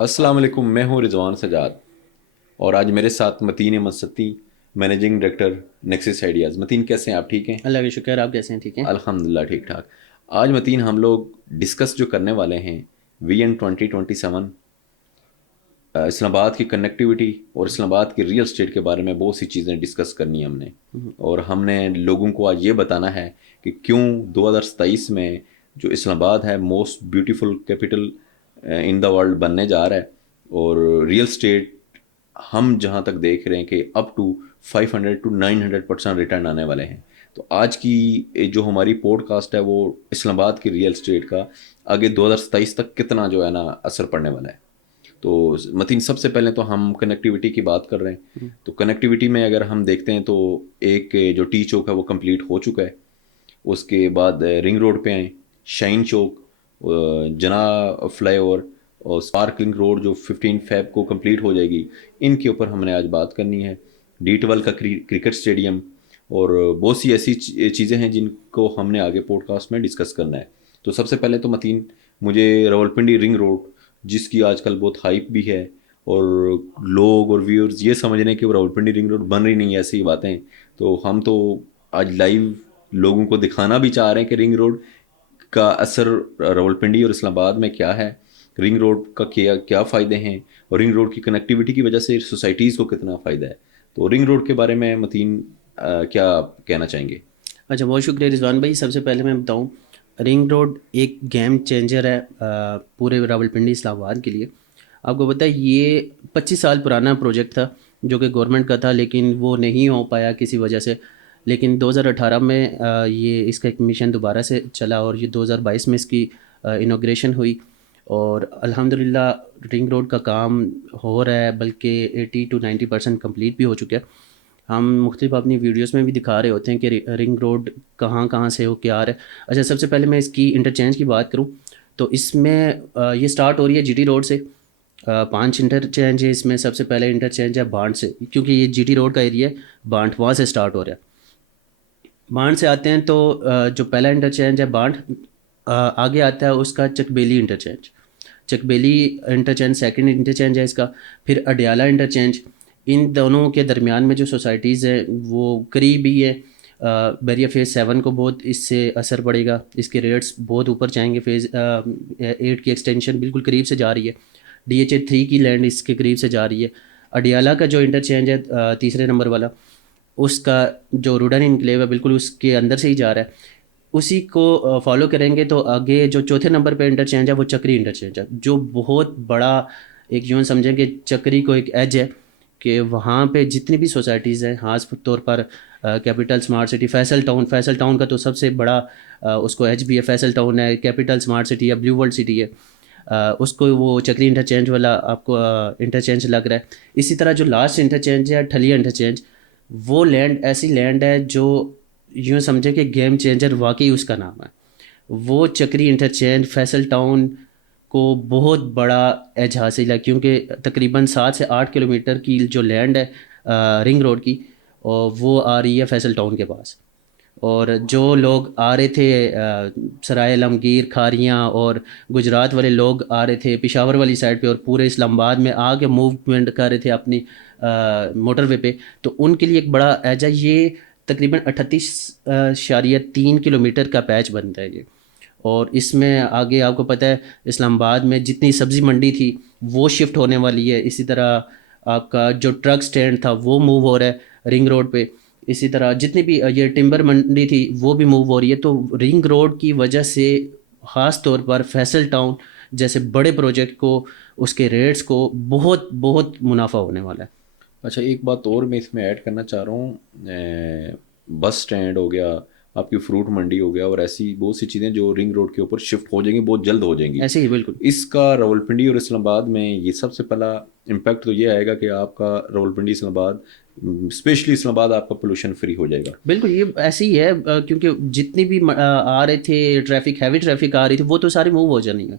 السلام علیکم، میں ہوں رضوان سجاد اور آج میرے ساتھ متین احمد ستی، مینیجنگ ڈائریکٹر نیکسس آئیڈیاز۔ متین کیسے ہیں آپ؟ ٹھیک ہیں؟ اللہ کا شکر، آپ کیسے ہیں؟ ٹھیک ہیں الحمدللہ ٹھیک ٹھاک۔ آج متین ہم لوگ ڈسکس جو کرنے والے ہیں وی این 2027 اسلام آباد کی کنیکٹیوٹی اور اسلام آباد کی ریئل اسٹیٹ کے بارے میں بہت سی چیزیں ڈسکس کرنی ہم نے، اور ہم نے لوگوں کو آج یہ بتانا ہے کہ کیوں 2027 میں جو اسلام آباد ہے most beautiful capital in the world بننے جا رہا ہے، اور ریئل اسٹیٹ ہم جہاں تک دیکھ رہے ہیں کہ اپ ٹو 500 to 900% ریٹرن آنے والے ہیں۔ تو آج کی جو ہماری پوڈ کاسٹ ہے وہ اسلام آباد کی ریئل اسٹیٹ کا آگے 2027 تک کتنا جو ہے نا اثر پڑنے والا ہے۔ تو متین سب سے پہلے تو ہم کنیکٹیوٹی کی بات کر رہے ہیں، تو کنیکٹیوٹی میں اگر ہم دیکھتے ہیں تو ایک جو ٹی چوک ہے وہ کمپلیٹ ہو چکا ہے، اس کے بعد رنگ روڈ پہ آئیں، شائن چوک، جنا فلائی اوور اور اسپارکلنگ روڈ جو 15 فیب کو کمپلیٹ ہو جائے گی، ان کے اوپر ہم نے آج بات کرنی ہے۔ ڈی12 کا کرکٹ اسٹیڈیم اور بہت سی ایسی چیزیں ہیں جن کو ہم نے آگے پوڈ کاسٹ میں ڈسکس کرنا ہے۔ تو سب سے پہلے تو متین مجھے راولپنڈی رنگ روڈ، جس کی آج کل بہت ہائپ بھی ہے اور لوگ اور ویورز یہ سمجھ رہے ہیں کہ وہ راولپنڈی رنگ روڈ بن رہی نہیں ہے، ایسی باتیں، تو ہم تو آج لائیو لوگوں کو دکھانا بھی چاہ رہے ہیں کہ رنگ روڈ کا اثر راولپنڈی اور اسلام آباد میں کیا ہے، رنگ روڈ کا کیا فائدے ہیں، اور رنگ روڈ کی کنیکٹیوٹی کی وجہ سے سوسائٹیز کو کتنا فائدہ ہے۔ تو رنگ روڈ کے بارے میں متین کیا کہنا چاہیں گے؟ اچھا، بہت شکریہ رضوان بھائی۔ سب سے پہلے میں بتاؤں، رنگ روڈ ایک گیم چینجر ہے پورے راولپنڈی اسلام آباد کے لیے۔ آپ کو پتہ ہے یہ 25 سال پرانا پروجیکٹ تھا جو کہ گورنمنٹ کا تھا، لیکن وہ نہیں ہو پایا کسی وجہ سے۔ لیکن 2018 میں یہ اس کا ایک مشن دوبارہ سے چلا اور یہ 2022 میں اس کی انوگریشن ہوئی، اور الحمدللہ رنگ روڈ کا کام ہو رہا ہے، بلکہ 80 to 90% کمپلیٹ بھی ہو چکا ہے۔ ہم مختلف اپنی ویڈیوز میں بھی دکھا رہے ہوتے ہیں کہ رنگ روڈ کہاں کہاں سے ہو کے آ رہا ہے۔ اچھا، سب سے پہلے میں اس کی انٹرچینج کی بات کروں تو اس میں یہ سٹارٹ ہو رہی ہے جی ٹی روڈ سے۔ 5 انٹرچینج ہے اس میں۔ سب سے پہلے انٹرچینج ہے بانڈ سے، کیونکہ یہ جی ٹی روڈ کا ایریا ہے، بانڈ وہاں سے سٹارٹ ہو رہا ہے۔ بانڈ سے آتے ہیں تو جو پہلا انٹرچینج ہے بانڈ، آگے آتا ہے اس کا چک بیلی انٹرچینج۔ چک بیلی انٹرچینج سیکنڈ انٹرچینج ہے اس کا۔ پھر اڈیالہ انٹرچینج۔ ان دونوں کے درمیان میں جو سوسائٹیز ہیں وہ قریب ہی ہے۔ بیریا فیز 7 کو بہت اس سے اثر پڑے گا، اس کے ریٹس بہت اوپر جائیں گے۔ فیز 8 کی ایکسٹینشن بالکل قریب سے جا رہی ہے۔ ڈی ایچ اے 3 کی لینڈ اس کے قریب سے جا رہی ہے۔ اڈیالہ کا جو انٹرچینج ہے تیسرے نمبر والا، اس کا جو روڈن انکلیو ہے بالکل اس کے اندر سے ہی جا رہا ہے۔ اسی کو فالو کریں گے تو آگے جو چوتھے نمبر پہ انٹرچینج ہے وہ چکری انٹرچینج ہے، جو بہت بڑا ایک یوں سمجھیں کہ چکری کو ایک ایج ہے کہ وہاں پہ جتنی بھی سوسائٹیز ہیں، خاص طور پر capital smart city Faisal town کا تو سب سے بڑا اس کو ایج بھی ہے۔ فیصل ٹاؤن ہے، کیپٹل اسمارٹ سٹی ہے، بلیو ورلڈ سٹی ہے، اس کو وہ چکری انٹرچینج والا آپ کو انٹرچینج لگ رہا ہے۔ اسی طرح جو لاسٹ انٹرچینج ہے ٹھلیہ انٹرچینج، وہ لینڈ ایسی لینڈ ہے جو یوں سمجھے کہ گیم چینجر واقعی اس کا نام ہے۔ وہ چکری انٹرچینج فیصل ٹاؤن کو بہت بڑا ایج حاصل ہے، کیونکہ تقریباً 7 سے 8 کلومیٹر کی جو لینڈ ہے رنگ روڈ کی، وہ آ رہی ہے فیصل ٹاؤن کے پاس۔ اور جو لوگ آ رہے تھے سرائے عالمگیر، کھاریاں اور گجرات والے لوگ آ رہے تھے پشاور والی سائڈ پہ اور پورے اسلام آباد میں آ کے موومنٹ کر رہے تھے اپنی موٹر وے پہ، تو ان کے لیے ایک بڑا ایج ہے۔ یہ تقریباً 38.3 کلومیٹر کا پیچ بنتا ہے یہ، اور اس میں آگے آپ کو پتہ ہے اسلام آباد میں جتنی سبزی منڈی تھی وہ شفٹ ہونے والی ہے۔ اسی طرح آپ کا جو ٹرک سٹینڈ تھا وہ موو ہو رہا ہے رنگ روڈ پہ۔ اسی طرح جتنی بھی یہ ٹمبر منڈی تھی وہ بھی موو ہو رہی ہے۔ تو رنگ روڈ کی وجہ سے خاص طور پر فیصل ٹاؤن جیسے بڑے پروجیکٹ کو، اس کے ریٹس کو بہت بہت منافع ہونے والا ہے۔ اچھا، ایک بات اور میں اس میں ایڈ کرنا چاہ رہا ہوں، بس سٹینڈ ہو گیا، آپ کی فروٹ منڈی ہو گیا، اور ایسی بہت سی چیزیں جو رنگ روڈ کے اوپر شفٹ ہو جائیں گی، بہت جلد ہو جائیں گی۔ ایسے ہی بالکل اس کا راولپنڈی اور اسلام آباد میں یہ سب سے پہلا امپیکٹ تو یہ آئے گا کہ آپ کا راولپنڈی اسلام آباد، اسپیشلی اسلام آباد آپ کا پولوشن فری ہو جائے گا۔ بالکل یہ ایسے ہی ہے، کیونکہ جتنی بھی آ رہے تھے ٹریفک، ہیوی ٹریفک آ رہی تھی وہ تو ساری موو ہو جانی ہے۔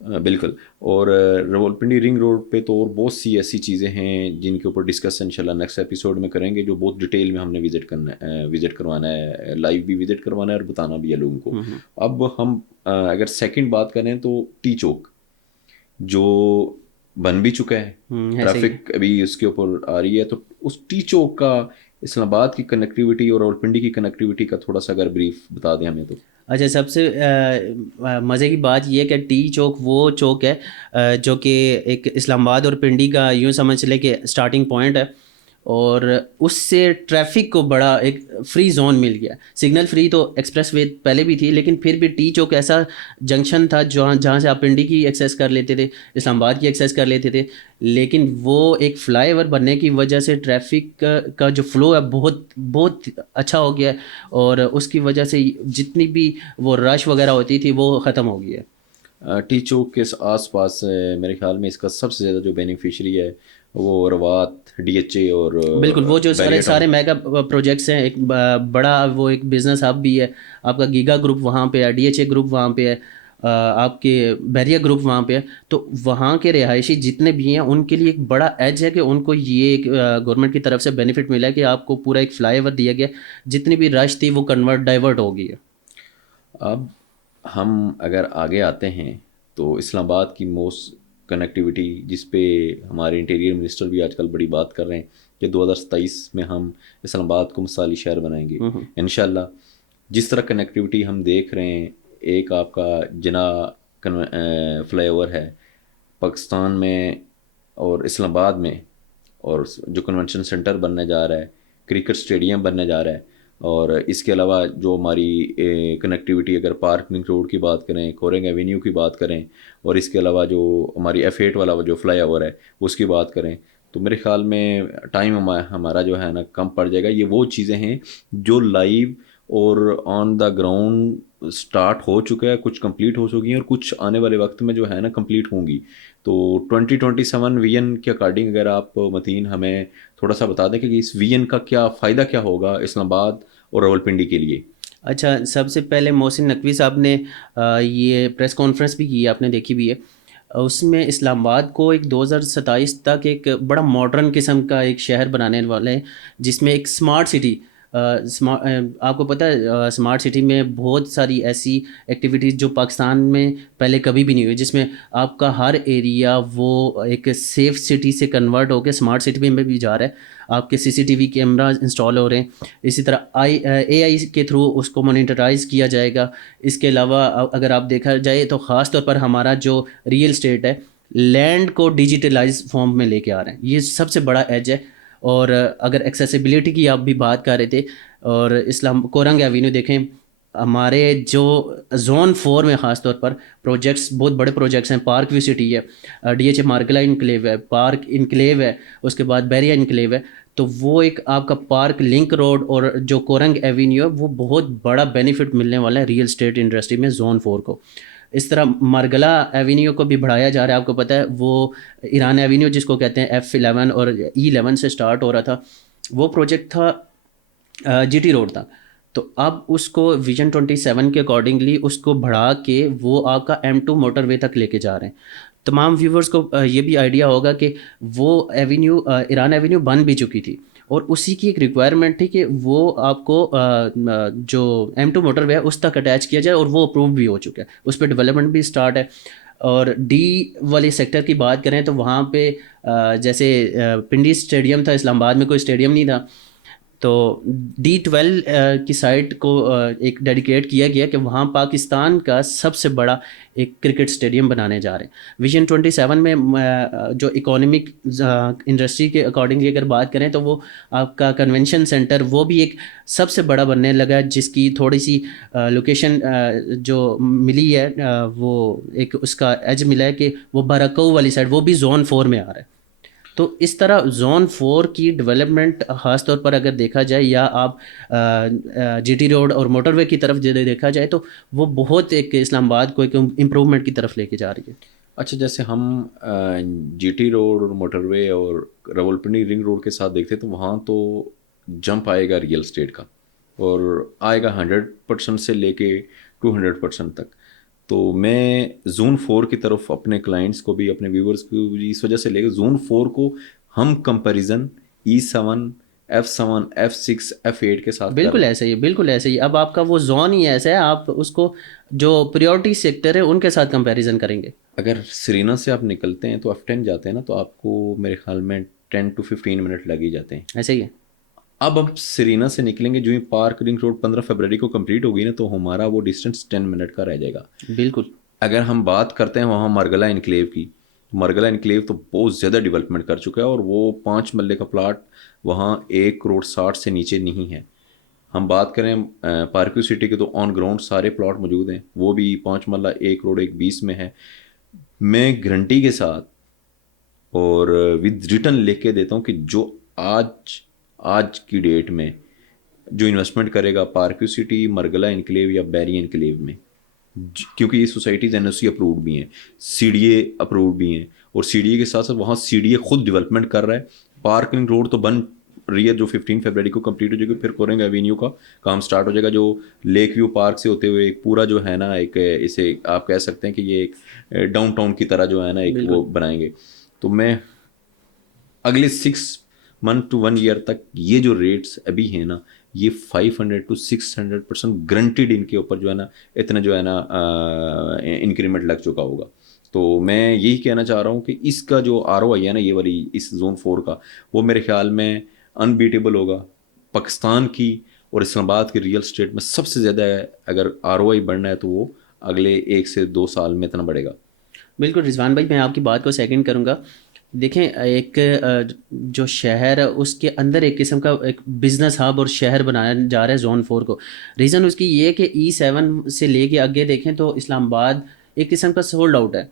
بالکل. اور راولپنڈی رنگ روڈ پہ تو اور بہت سی ایسی چیزیں ہیں جن کے اوپر ڈسکس انشاءاللہ نیکسٹ ایپیسوڈ میں کریں گے، جو بہت ڈیٹیل میں ہم نے وزٹ کروانا ہے، لائیو بھی وزٹ کروانا ہے اور بتانا بھی ہے لوگوں کو. اب ہم اگر سیکنڈ بات کریں تو ٹی چوک جو بن بھی چکا ہے، ایسے ہی. ٹریفک ابھی اس کے اوپر آ رہی ہے، تو اس ٹی چوک کا اسلام آباد کی کنیکٹیوٹی اور راولپنڈی کی کنیکٹیوٹی کا تھوڑا سا اگر بریف بتا دیں ہمیں تو. اچھا، سب سے مزے کی بات یہ ہے کہ ٹی چوک وہ چوک ہے جو کہ ایک اسلام آباد اور پنڈی کا یوں سمجھ لے کہ اسٹارٹنگ پوائنٹ ہے، اور اس سے ٹریفک کو بڑا ایک فری زون مل گیا. سگنل فری تو ایکسپریس وے پہلے بھی تھی، لیکن پھر بھی ٹی چوک ایسا جنکشن تھا جہاں سے آپ پنڈی کی ایکسیس کر لیتے تھے، اسلام آباد کی ایکسیس کر لیتے تھے. لیکن وہ ایک فلائی اوور بننے کی وجہ سے ٹریفک کا جو فلو ہے بہت بہت اچھا ہو گیا ہے، اور اس کی وجہ سے جتنی بھی وہ رش وغیرہ ہوتی تھی وہ ختم ہو گئی ہے. ٹی چوک کے آس پاس میرے خیال میں اس کا سب سے زیادہ جو بینیفیشری ہے وہ روات، ڈی ایچ اے اور بالکل، وہ جو بیریا ٹاؤن. سارے میگا پروجیکٹس ہیں، ایک بڑا وہ ایک بزنس ہب بھی ہے. آپ کا گیگا گروپ وہاں پہ ہے، ڈی ایچ اے گروپ وہاں پہ ہے، آپ کے بیریا گروپ وہاں پہ ہے. تو وہاں کے رہائشی جتنے بھی ہیں ان کے لیے ایک بڑا ایج ہے کہ ان کو یہ ایک گورنمنٹ کی طرف سے بینیفٹ ملا ہے کہ آپ کو پورا ایک فلائی اوور دیا گیا، جتنی بھی رش تھی وہ ڈائیورٹ ہو گئی ہے. اب ہم اگر آگے آتے ہیں تو اسلام آباد کی موسٹ کنیکٹیوٹی جس پہ ہمارے انٹیریئر منسٹر بھی آج کل بڑی بات کر رہے ہیں کہ 2027 میں ہم اسلام آباد کو مثالی شہر بنائیں گے انشاءاللہ. جس طرح کنیکٹیوٹی ہم دیکھ رہے ہیں، ایک آپ کا جنا فلائی اوور ہے پاکستان میں اور اسلام آباد میں، اور جو کنونشن سینٹر بننے جا رہا ہے، کرکٹ اسٹیڈیم بننے جا رہا ہے، اور اس کے علاوہ جو ہماری کنیکٹیوٹی اگر پارکنگ روڈ کی بات کریں، کورنگ ایونیو کی بات کریں، اور اس کے علاوہ جو ہماری F8 والا جو فلائی اوور ہے اس کی بات کریں، تو میرے خیال میں ٹائم ہمارا جو ہے نا کم پڑ جائے گا. یہ وہ چیزیں ہیں جو لائیو اور آن دا گراؤنڈ سٹارٹ ہو چکا ہے، کچھ کمپلیٹ ہو چکی ہیں اور کچھ آنے والے وقت میں جو ہے نا کمپلیٹ ہوں گی. تو 2027 ویژن کے اکارڈنگ اگر آپ متین ہمیں تھوڑا سا بتا دیں کہ اس ویژن کا کیا فائدہ کیا ہوگا اسلام آباد اور راولپنڈی کے لیے. اچھا، سب سے پہلے محسن نقوی صاحب نے یہ پریس کانفرنس بھی کی ہے، آپ نے دیکھی بھی ہے. اس میں اسلام آباد کو ایک 2027 تک ایک بڑا ماڈرن قسم کا ایک شہر بنانے والے ہیں، جس میں ایک اسمارٹ سٹی. آپ کو پتہ ہے اسمارٹ سٹی میں بہت ساری ایسی ایکٹیویٹیز جو پاکستان میں پہلے کبھی بھی نہیں ہوئی، جس میں آپ کا ہر ایریا وہ ایک سیف سٹی سے کنورٹ ہو کے اسمارٹ سٹی میں بھی جا رہا ہے. آپ کے CCTV کیمراز انسٹال ہو رہے ہیں. اسی طرح AI کے تھرو اس کو مانیٹرائز کیا جائے گا. اس کے علاوہ اگر آپ دیکھا جائے تو خاص طور پر ہمارا جو ریئل اسٹیٹ ہے، لینڈ کو ڈیجیٹلائز فارم میں لے کے آ رہے ہیں. یہ سب سے بڑا ایج ہے. اور اگر ایکسیسیبلٹی کی آپ بھی بات کر رہے تھے، اور کورنگ ایوینیو دیکھیں، ہمارے جو زون 4 میں خاص طور پر پروجیکٹس، بہت بڑے پروجیکٹس ہیں. پارک ویو سٹی ہے، DHA مارکلا انکلیو ہے، پارک انکلیو ہے، اس کے بعد بیریا انکلیو ہے. تو وہ ایک آپ کا پارک لنک روڈ اور جو کورنگ ایوینیو ہے وہ بہت بڑا بینیفٹ ملنے والا ہے ریئل اسٹیٹ انڈسٹری میں زون 4 کو. اس طرح مارگلا ایوینیو کو بھی بڑھایا جا رہا ہے. آپ کو پتہ ہے وہ ایران ایوینیو جس کو کہتے ہیں F11 اور E11 سے سٹارٹ ہو رہا تھا، وہ پروجیکٹ تھا GT روڈ تھا. تو اب اس کو ویژن 27 کے اکارڈنگلی اس کو بڑھا کے وہ آپ کا M2 موٹر وے تک لے کے جا رہے ہیں. تمام ویورز کو یہ بھی آئیڈیا ہوگا کہ وہ ایوینیو ایران ایوینیو بن بھی چکی تھی، اور اسی کی ایک ریکوائرمنٹ تھی کہ وہ آپ کو جو M2 موٹر وے ہے اس تک اٹیچ کیا جائے، اور وہ اپروو بھی ہو چکا ہے. اس پہ ڈیولپمنٹ بھی سٹارٹ ہے. اور ڈی والے سیکٹر کی بات کریں تو وہاں پہ جیسے پنڈی اسٹیڈیم تھا، اسلام آباد میں کوئی اسٹیڈیم نہیں تھا، تو D12 کی سائٹ کو ایک ڈیڈیکیٹ کیا گیا کہ وہاں پاکستان کا سب سے بڑا ایک کرکٹ اسٹیڈیم بنانے جا رہے ہیں. ویژن 27 میں جو اکانومک انڈسٹری کے اکارڈنگلی اگر بات کریں تو وہ آپ کا کنونشن سینٹر وہ بھی ایک سب سے بڑا بننے لگا، جس کی تھوڑی سی لوکیشن جو ملی ہے، وہ ایک اس کا ایج ملا ہے کہ وہ باراکو والی سائڈ، وہ بھی زون 4 میں آ رہا ہے. تو اس طرح زون 4 کی ڈیولپمنٹ خاص طور پر اگر دیکھا جائے، یا آپ GT روڈ اور موٹر وے کی طرف دیکھا جائے، تو وہ بہت ایک اسلام آباد کو ایک امپرومنٹ کی طرف لے کے جا رہی ہے. اچھا، جیسے ہم GT روڈ اور موٹر وے اور راولپنڈی رنگ روڈ کے ساتھ دیکھتے تو وہاں تو جمپ آئے گا ریئل اسٹیٹ کا، اور آئے گا 100% سے لے کے 200% تک. تو میں زون 4 کی طرف اپنے کلائنٹس کو بھی, اپنے ویورز کو بھی اس وجہ سے لے کے زون 4 کو ہم comparison E7, F7, F6, F8 کے ساتھ کر بالکل رہے ہیں. ایسا ہی ہے، بالکل ایسا ہی. اب آپ کا وہ زون ہی ایسا ہے، آپ اس کو جو پریورٹی سیکٹر ہے ان کے ساتھ کمپیریزن کریں گے. اگر سرینا سے آپ نکلتے ہیں تو F10 جاتے ہیں نا, تو آپ کو میرے خیال میں 10 to 15 منٹ لگ ہی جاتے ہیں. ایسا ہی ہے. اب ہم سرینا سے نکلیں گے, جو ہی پارک رنگ روڈ 15 فروری کو کمپلیٹ ہوگی نا, تو ہمارا وہ ڈسٹینس 10 منٹ کا رہ جائے گا. بالکل. اگر ہم بات کرتے ہیں وہاں مرگلا انکلیو کی, مرگلا انکلیو تو بہت زیادہ ڈیولپمنٹ کر چکا ہے, اور وہ 5 مرلے کا پلاٹ وہاں 1.60 کروڑ سے نیچے نہیں ہے. ہم بات کریں پارکیو سٹی کے, تو آن گراؤنڈ سارے پلاٹ موجود ہیں, وہ بھی 5 مرلہ 1.20 کروڑ میں ہے. میں گارنٹی کے ساتھ اور ود ریٹن لکھ کے دیتا ہوں کہ جو آج کی ڈیٹ میں جو انویسٹمنٹ کرے گا پارکیو سٹی, مرگلا انکلیو یا بیری انکلیو میں, کیونکہ یہ سوسائٹیز این او سی اپرووڈ بھی ہیں, سی ڈی اے اپرووڈ بھی ہیں, اور سی ڈی اے کے ساتھ ساتھ وہاں سی ڈی اے خود ڈیولپمنٹ کر رہا ہے. پارکنگ روڈ تو بن رہی ہے جو 15 فروری کو کمپلیٹ ہو جائے گی, پھر کورنگ ایوینیو کا کام سٹارٹ ہو جائے گا, جو لیک ویو پارک سے ہوتے ہوئے ایک پورا جو ہے نا, ایک اسے آپ کہہ سکتے ہیں کہ یہ ایک ڈاؤن ٹاؤن کی طرح جو ہے نا ایک وہ بنائیں گے. تو میں اگلے 6 month to 1 year تک یہ جو ریٹس ابھی ہیں نا, یہ 500 to 600% گرنٹیڈ ان کے اوپر جو ہے نا اتنا جو ہے نا انکریمنٹ لگ چکا ہوگا. تو میں یہی کہنا چاہ رہا ہوں کہ اس کا جو آر او آئی ہے نا, یہ والی اس زون 4 کا, وہ میرے خیال میں انبیٹیبل ہوگا. پاکستان کی اور اسلام آباد کی ریئل اسٹیٹ میں سب سے زیادہ اگر آر او آئی بڑھنا ہے تو وہ اگلے 1 سے 2 سال میں اتنا بڑھے گا. بالکل رضوان بھائی، میں آپ کی بات کو سیکنڈ کروں گا. دیکھیں، ایک جو شہر ہے اس کے اندر ایک قسم کا ایک بزنس ہب اور شہر بنایا جا رہا ہے زون 4 کو. ریزن اس کی یہ ہے کہ E7 سے لے کے آگے دیکھیں تو اسلام آباد ایک قسم کا سولڈ آؤٹ ہے.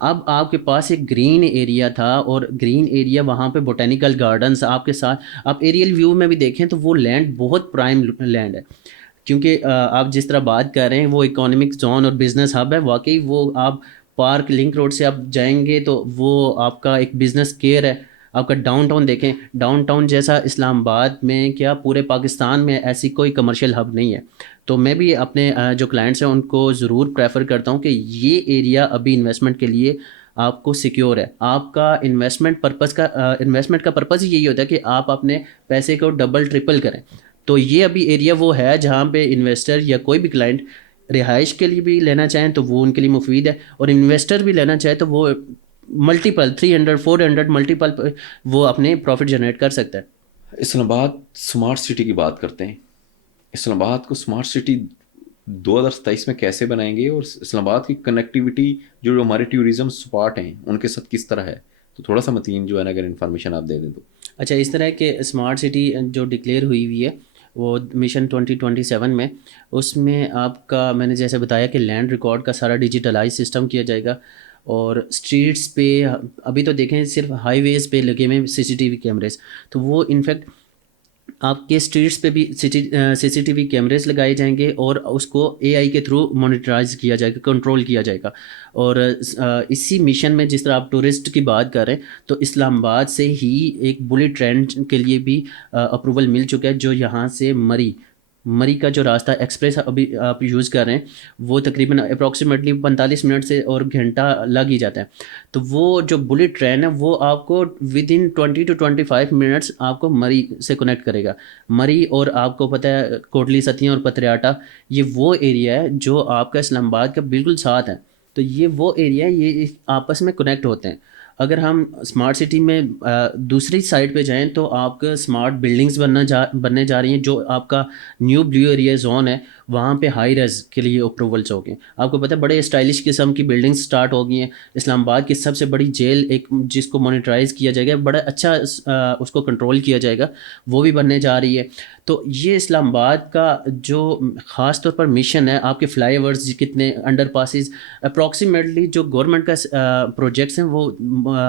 اب آپ کے پاس ایک گرین ایریا تھا، اور گرین ایریا وہاں پہ بوٹینیکل گارڈنس آپ کے ساتھ، آپ ایریل ویو میں بھی دیکھیں تو وہ لینڈ بہت پرائم لینڈ ہے. کیونکہ آپ جس طرح بات کر رہے ہیں وہ اکانومک زون اور بزنس ہب ہے. واقعی وہ آپ پارک لنک روڈ سے آپ جائیں گے تو وہ آپ کا ایک بزنس کیئر ہے. آپ کا ڈاؤن ٹاؤن دیکھیں، ڈاؤن ٹاؤن جیسا اسلام آباد میں کیا پورے پاکستان میں ایسی کوئی کمرشل ہب نہیں ہے. تو میں بھی اپنے جو کلائنٹس ہیں ان کو ضرور پریفر کرتا ہوں کہ یہ ایریا ابھی انویسٹمنٹ کے لیے آپ کو سیکیور ہے. آپ کا انویسٹمنٹ کا پرپز ہی یہی ہوتا ہے کہ آپ اپنے پیسے کو ڈبل ٹرپل کریں. تو یہ ابھی ایریا وہ ہے جہاں پہ انویسٹر یا کوئی بھی کلائنٹ رہائش کے لیے بھی لینا چاہیں تو وہ ان کے لیے مفید ہے، اور انویسٹر بھی لینا چاہے تو وہ ملٹیپل 300-400 ملٹیپل وہ اپنے پروفٹ جنریٹ کر سکتا ہے. اسلام آباد اسمارٹ سٹی کی بات کرتے ہیں. اسلام آباد کو اسمارٹ سٹی 2027 میں کیسے بنائیں گے, اور اسلام آباد کی کنیکٹیوٹی جو ہمارے ٹیوریزم اسپاٹ ہیں ان کے ساتھ کس طرح ہے, تو تھوڑا سا متین جو ہے نا اگر انفارمیشن آپ دے دیں تو. اچھا، اس طرح کہ اسمارٹ سٹی جو ڈکلیئر ہوئی ہے وہ مشن 2027 میں، اس میں آپ کا میں نے جیسے بتایا کہ لینڈ ریکارڈ کا سارا ڈیجیٹلائز سسٹم کیا جائے گا. اور اسٹریٹس پہ ابھی تو دیکھیں صرف ہائی ویز پہ لگے ہوئے CCTV کیمریز، تو وہ انفیکٹ آپ کے اسٹریٹس پہ بھی CCTV کیمریز لگائے جائیں گے، اور اس کو AI کے تھرو مانیٹرائز کیا جائے گا، کنٹرول کیا جائے گا. اور اسی مشن میں جس طرح آپ ٹورسٹ کی بات کر رہے ہیں تو اسلام آباد سے ہی ایک بلٹ ٹرین کے لیے بھی اپروول مل چکا ہے، جو یہاں سے مری کا جو راستہ ایکسپریس ابھی آپ یوز کر رہے ہیں وہ تقریباً اپروکسیمیٹلی 45 منٹ سے اور گھنٹہ لگ ہی جاتا ہے. تو وہ جو بلٹ ٹرین ہے وہ آپ کو ود ان 20 to 25 منٹس آپ کو مری سے کنیکٹ کرے گا. مری اور آپ کو پتہ ہے کوٹلی ستیاں اور پتریاٹا، یہ وہ ایریا ہے جو آپ کا اسلام آباد کا بالکل ساتھ ہے. تو یہ وہ ایریا ہے، یہ آپس میں کنیکٹ ہوتے ہیں. اگر ہم اسمارٹ سٹی میں دوسری سائڈ پہ جائیں تو آپ کا اسمارٹ بلڈنگز بننے جا رہی ہیں. جو آپ کا نیو بلیو ایریا زون ہے وہاں پہ ہائی ریز کے لیے اپروولس ہو گئے. آپ کو پتہ ہے بڑے اسٹائلش قسم کی بلڈنگز سٹارٹ ہو گئی ہیں. اسلام آباد کی سب سے بڑی جیل ایک جس کو مانیٹرائز کیا جائے گا، بڑا اچھا اس کو کنٹرول کیا جائے گا، وہ بھی بننے جا رہی ہے. تو یہ اسلام آباد کا جو خاص طور پر مشن ہے، آپ کے فلائی اوورز کتنے، انڈر پاسز اپروکسیمیٹلی جو گورنمنٹ کا پروجیکٹس ہیں وہ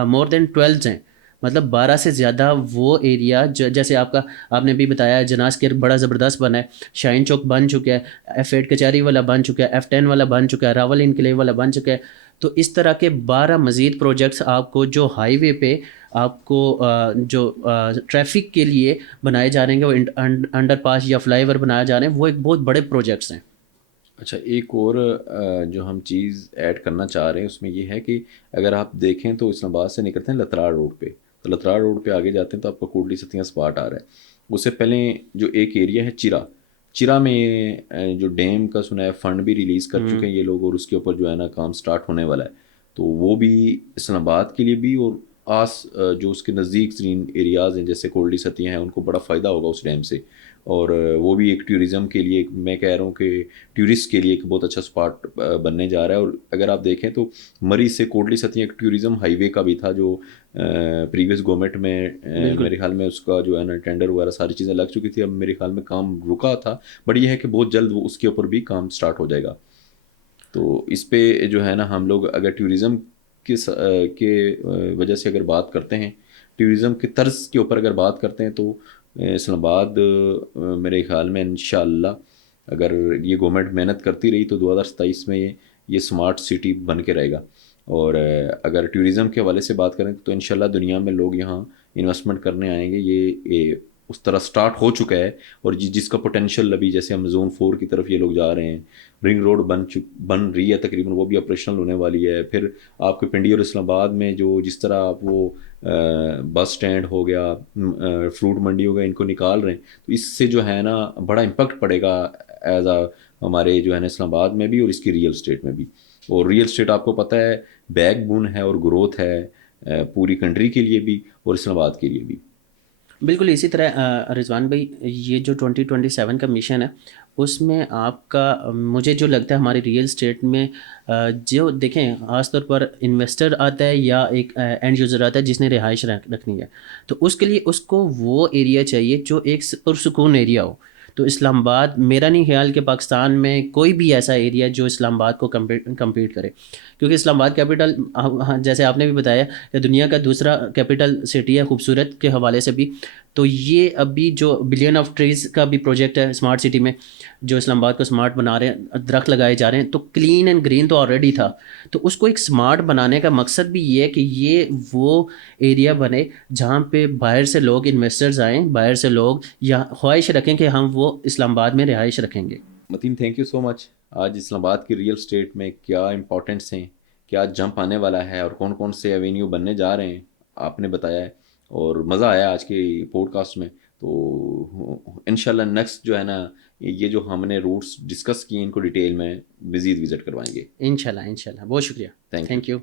مور دین 12 ہیں، مطلب 12 سے زیادہ. وہ ایریا جیسے آپ نے بھی بتایا جناز کے بڑا زبردست بنا ہے، شاہین چوک بن چکا ہے، F8 کچہری والا بن چکا ہے، F10 والا بن چکا ہے، راول انکلیو والا بن چکا ہے. تو اس طرح کے 12 مزید پروجیکٹس آپ کو جو ہائی وے پہ آپ کو جو ٹریفک کے لیے بنائے جا رہے ہیں، وہ انڈر پاس یا فلائی اوور بنائے جا رہے ہیں، وہ ایک بہت بڑے پروجیکٹس ہیں. اچھا، ایک اور جو ہم چیز ایڈ کرنا چاہ رہے ہیں اس میں یہ ہے کہ اگر آپ دیکھیں تو اسلام آباد سے نکلتے ہیں لتراڑ روڈ پہ، تو لتراڑ روڈ پہ آگے جاتے ہیں تو آپ کو کوٹلی ستیاں اسپاٹ آ رہا ہے. اس سے پہلے جو ایک ایریا ہے چرا میں جو ڈیم کا سنا ہے فنڈ بھی ریلیز کر چکے ہیں یہ لوگ، اور اس کے اوپر جو ہے نا کام سٹارٹ ہونے والا ہے. تو وہ بھی اسلام آباد کے لیے بھی اور جو اس کے نزدیک ترین ایریاز ہیں جیسے کوٹلی ستیاں ہیں ان کو بڑا فائدہ ہوگا اس ڈیم سے. اور وہ بھی ایک ٹیوریزم کے لیے، میں کہہ رہا ہوں کہ ٹورسٹ کے لیے ایک بہت اچھا اسپاٹ بننے جا رہا ہے. اور اگر آپ دیکھیں تو مری سے کوٹلی ستیاں ایک ٹیوریزم ہائی وے کا بھی تھا جو پریویس گورنمنٹ میں بالکل میرے خیال میں اس کا جو ہے نا ٹینڈر وغیرہ ساری چیزیں لگ چکی تھی. اب میرے خیال میں کام رکا تھا، بٹ یہ ہے کہ بہت جلد وہ اس کے اوپر بھی کام سٹارٹ ہو جائے گا. تو اس پہ جو ہے نا ہم لوگ اگر ٹیوریزم کے وجہ سے اگر بات کرتے ہیں، ٹیوریزم کے طرز کے اوپر اگر بات کرتے ہیں تو اسلام آباد میرے خیال میں انشاءاللہ اگر یہ گورنمنٹ محنت کرتی رہی تو 2027 میں یہ اسمارٹ سٹی بن کے رہے گا. اور اگر ٹیوریزم کے حوالے سے بات کریں تو انشاءاللہ دنیا میں لوگ یہاں انویسٹمنٹ کرنے آئیں گے. یہ اس طرح سٹارٹ ہو چکا ہے، اور جس کا پوٹینشیل ابھی جیسے ہم زون 4 کی طرف یہ لوگ جا رہے ہیں، رنگ روڈ بن رہی ہے تقریباً، وہ بھی آپریشنل ہونے والی ہے. پھر آپ کے پنڈی اور اسلام آباد میں جو جس طرح آپ وہ بس سٹینڈ ہو گیا، فروٹ منڈی ہو گیا، ان کو نکال رہے ہیں تو اس سے جو ہے نا بڑا امپیکٹ پڑے گا ایز ہمارے جو ہے نا اسلام آباد میں بھی اور اس کی ریئل اسٹیٹ میں بھی. اور ریئل اسٹیٹ آپ کو پتہ ہے بیک بون ہے اور گروتھ ہے پوری کنٹری کے لیے بھی اور اسلام آباد کے لیے بھی. بالکل اسی طرح رضوان بھائی یہ جو 2027 کا مشن ہے اس میں آپ کا مجھے جو لگتا ہے ہماری ریئل اسٹیٹ میں جو دیکھیں خاص طور پر انویسٹر آتا ہے یا ایک اینڈ یوزر آتا ہے جس نے رہائش رکھنی ہے، تو اس کے لیے اس کو وہ ایریا چاہیے جو ایک پرسکون ایریا ہو. تو اسلام آباد میرا نہیں خیال کہ پاکستان میں کوئی بھی ایسا ایریا جو اسلام آباد کو کمپیٹ کرے، کیونکہ اسلام آباد کیپٹل جیسے آپ نے بھی بتایا کہ دنیا کا دوسرا کیپٹل سٹی ہے خوبصورت کے حوالے سے بھی. تو یہ ابھی جو بلین آف ٹریز کا بھی پروجیکٹ ہے اسمارٹ سٹی میں جو اسلام آباد کو اسمارٹ بنا رہے ہیں، درخت لگائے جا رہے ہیں، تو کلین اینڈ گرین تو آلریڈی تھا، تو اس کو ایک اسمارٹ بنانے کا مقصد بھی یہ ہے کہ یہ وہ ایریا بنے جہاں پہ باہر سے لوگ انویسٹرز آئیں، باہر سے لوگ یا خواہش رکھیں کہ ہم وہ اسلام آباد میں رہائش رکھیں گے. متین تھینک یو سو مچ. آج اسلام آباد کی ریئل اسٹیٹ میں کیا امپورٹنٹس ہیں، کیا جمپ آنے والا ہے اور کون کون سے ایوینیو بننے جا رہے ہیں آپ نے بتایا ہے، اور مزہ آیا آج کے پوڈ کاسٹ میں. تو انشاءاللہ نیکسٹ جو ہے نا یہ جو ہم نے روٹس ڈسکس کیے ان کو ڈیٹیل میں مزید وزٹ کروائیں گے. انشاءاللہ بہت شکریہ. Thank you. Thank you.